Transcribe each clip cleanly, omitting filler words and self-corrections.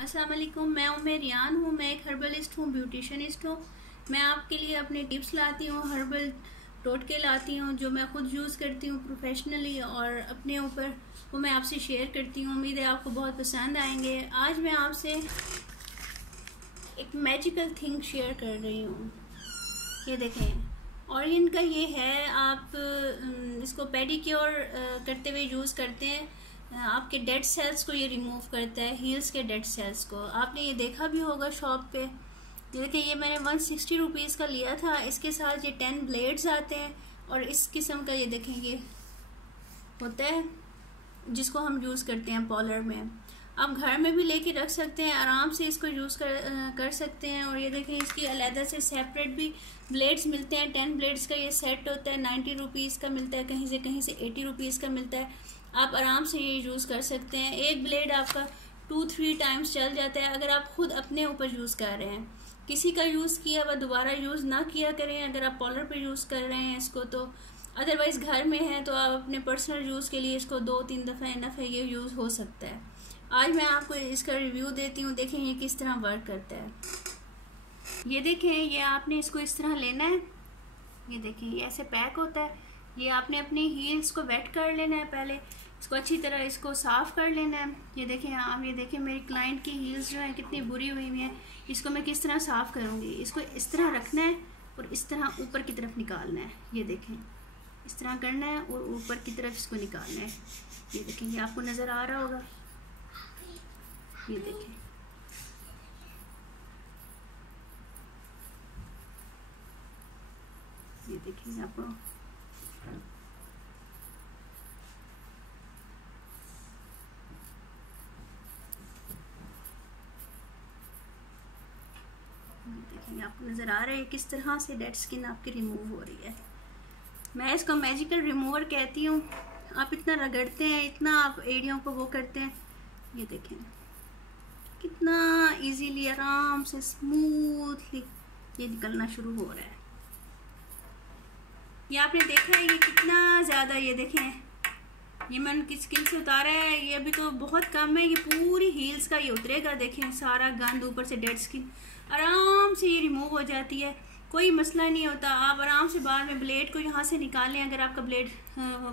अस्सलाम वालेकुम, मैं रियान हूँ। मैं एक हर्बलिस्ट हूँ, ब्यूटिशनिस्ट हूँ। मैं आपके लिए अपने टिप्स लाती हूँ, हर्बल टोटके लाती हूँ जो मैं खुद यूज़ करती हूँ प्रोफेशनली और अपने ऊपर वो मैं आपसे शेयर करती हूँ। उम्मीद है आपको बहुत पसंद आएंगे। आज मैं आपसे एक मैजिकल थिंग शेयर कर रही हूँ। ये देखें, ऑरियन का ये है। आप इसको पेडिक्योर करते हुए यूज़ करते हैं। आपके डेड सेल्स को ये रिमूव करता है, हील्स के डेड सेल्स को। आपने ये देखा भी होगा शॉप पे। ये देखिए, ये मैंने 160 रुपीज़ का लिया था। इसके साथ ये 10 ब्लेड्स आते हैं और इस किस्म का ये देखें, ये होता है जिसको हम यूज़ करते हैं पॉलर में। आप घर में भी लेके रख सकते हैं, आराम से इसको यूज़ कर सकते हैं। और ये देखें, इसकी अलहदा से सेपरेट भी ब्लेड्स मिलते हैं। 10 ब्लेड्स का ये सेट होता है, 90 रुपीज़ का मिलता है, कहीं से 80 रुपीज़ का मिलता है। आप आराम से ये यूज़ कर सकते हैं। एक ब्लेड आपका 2-3 टाइम्स चल जाता है अगर आप खुद अपने ऊपर यूज़ कर रहे हैं। किसी का यूज़ किया हुआ दोबारा यूज़ ना किया करें अगर आप पॉलर पर यूज़ कर रहे हैं इसको। तो अदरवाइज़ घर में है तो आप अपने पर्सनल यूज़ के लिए इसको 2-3 दफ़ा इनफ है, ये यूज़ हो सकता है। आज मैं आपको इसका रिव्यू देती हूँ। देखें ये किस तरह वर्क करता है। ये देखें, ये आपने इसको इस तरह लेना है। ये देखें, ये ऐसे पैक होता है। ये आपने अपनी हील्स को वेट कर लेना है, पहले इसको अच्छी तरह इसको साफ़ कर लेना है। ये देखें आप, ये देखें मेरी क्लाइंट की हील्स जो हैं कितनी बुरी हुई हुई हैं। इसको मैं किस तरह साफ़ करूँगी। इसको इस तरह रखना है और इस तरह ऊपर की तरफ निकालना है। ये देखें, इस तरह करना है और ऊपर की तरफ इसको निकालना है। ये देखें, ये आपको नज़र आ रहा होगा। ये देखें, ये देखिए आपको देखिए, आपको नज़र आ रहा है किस तरह से डेड स्किन आपकी रिमूव हो रही है। मैं इसको मैजिकल रिमूवर कहती हूँ। आप इतना रगड़ते हैं, इतना आप एरिया को वो करते हैं। ये देखें कितना इजीली, आराम से, स्मूथली ये निकलना शुरू हो रहा है। ये आपने देखा है, ये कितना ज़्यादा, ये देखें ये मैंने किस स्किन से उतारा है। ये अभी तो बहुत कम है, ये पूरी हील्स का ये उतरेगा। देखें सारा गंद, ऊपर से डेड स्किन आराम से ये रिमूव हो जाती है, कोई मसला नहीं होता। आप आराम से बाद में ब्लेड को यहाँ से निकाल लें। अगर आपका ब्लेड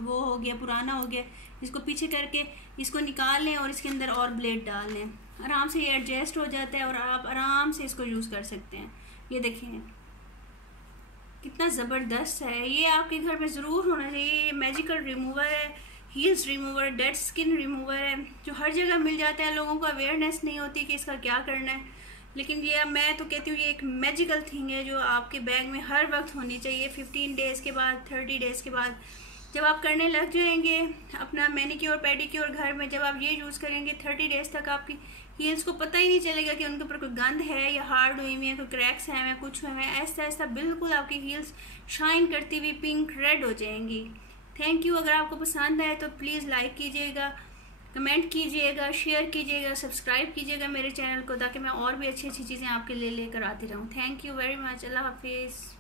वो हो गया, पुराना हो गया, इसको पीछे करके इसको निकाल लें और इसके अंदर और ब्लेड डाल लें। आराम से ये एडजस्ट हो जाता है और आप आराम से इसको यूज़ कर सकते हैं। ये देखें कितना ज़बरदस्त है। ये आपके घर में ज़रूर होना चाहिए। ये मैजिकल रिमूवर है, heels remover, dead skin remover है, जो हर जगह मिल जाता है। लोगों को अवेयरनेस नहीं होती कि इसका क्या करना है, लेकिन ये मैं तो कहती हूँ ये एक मैजिकल थिंग है जो आपके बैग में हर वक्त होनी चाहिए। 15 डेज़ के बाद, 30 डेज़ के बाद जब आप करने लग जाएंगे अपना मैनिक्योर पेडिक्योर घर में, जब आप ये यूज़ करेंगे 30 डेज़ तक आपकी हील्स को पता ही नहीं चलेगा कि उनके ऊपर कोई गंद है या हार्ड हुई हुई है, कोई क्रैक्स हैं या कुछ हुए हैं। ऐसा ऐसा बिल्कुल आपकी हील्स शाइन करती हुई पिंक रेड हो जाएंगी। Thank you. अगर आपको पसंद आए तो प्लीज़ लाइक कीजिएगा, कमेंट कीजिएगा, शेयर कीजिएगा, सब्सक्राइब कीजिएगा मेरे चैनल को, ताकि मैं और भी अच्छी अच्छी चीज़ें आपके लिए लेकर आती रहूँ। Thank you very much. अल्लाह हाफिज़।